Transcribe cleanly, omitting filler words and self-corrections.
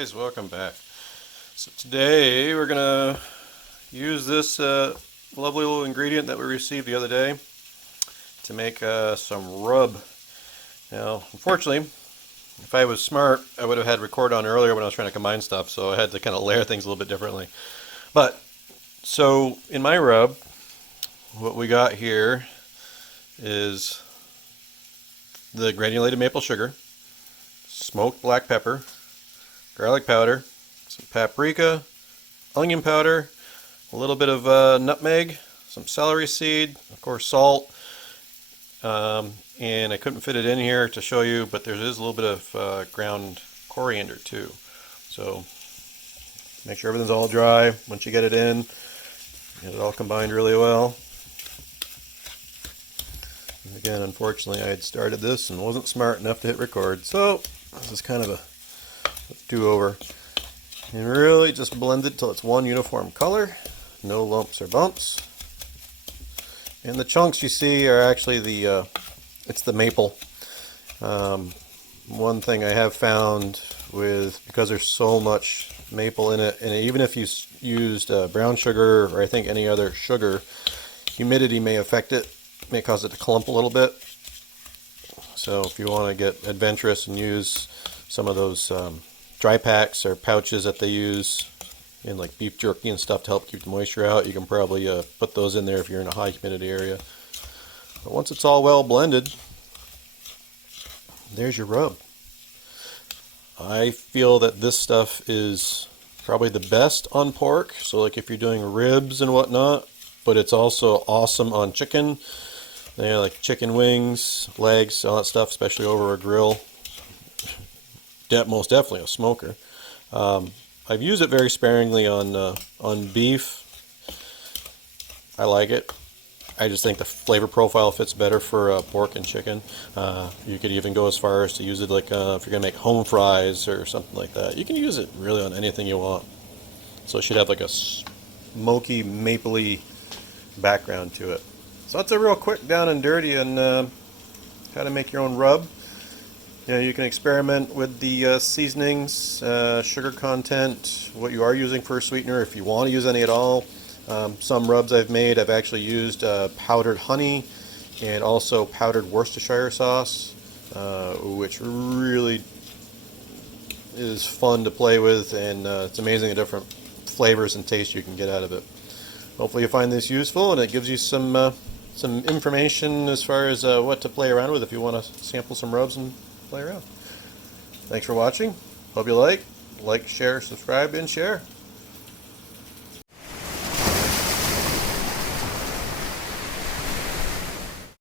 guys, welcome back. So today we're gonna use this lovely little ingredient that we received the other day to make some rub. Now, unfortunately, if I was smart, I would have had record on earlier when I was trying to combine stuff, so I had to kind of layer things a little bit differently. But, so in my rub, what we got here is the granulated maple sugar, smoked black pepper, garlic powder, some paprika, onion powder, a little bit of nutmeg, some celery seed, of course salt, and I couldn't fit it in here to show you, but there is a little bit of ground coriander too. So make sure everything's all dry once you get it in. Get it all combined really well. And again, unfortunately, I had started this and wasn't smart enough to hit record, so this is kind of a do-over. And really just blend it till it's one uniform color, no lumps or bumps. And the chunks you see are actually it's the maple. One thing I have found because there's so much maple in it, and even if you used brown sugar or I think any other sugar, humidity may affect it, may cause it to clump a little bit. So if you want to get adventurous and use some of those dry packs or pouches that they use in like beef jerky and stuff to help keep the moisture out, you can probably put those in there if you're in a high humidity area. But once it's all well blended, there's your rub. I feel that this stuff is probably the best on pork, so like if you're doing ribs and whatnot, but it's also awesome on chicken. Like chicken wings, legs, all that stuff, especially over a grill. Most definitely a smoker. I've used it very sparingly on beef. I like it. I just think the flavor profile fits better for pork and chicken. You could even go as far as to use it like if you're gonna make home fries or something like that. You can use it really on anything you want. So it should have like a smoky, mapley background to it. So that's a real quick down and dirty on how to make your own rub. You know, you can experiment with the seasonings, sugar content, what you are using for a sweetener, if you want to use any at all. Some rubs I've made, I've actually used powdered honey and also powdered Worcestershire sauce, which really is fun to play with, and it's amazing the different flavors and tastes you can get out of it. Hopefully you find this useful and it gives you some information as far as what to play around with if you want to sample some rubs and play around. Thanks for watching. Hope you like, share, subscribe, and share.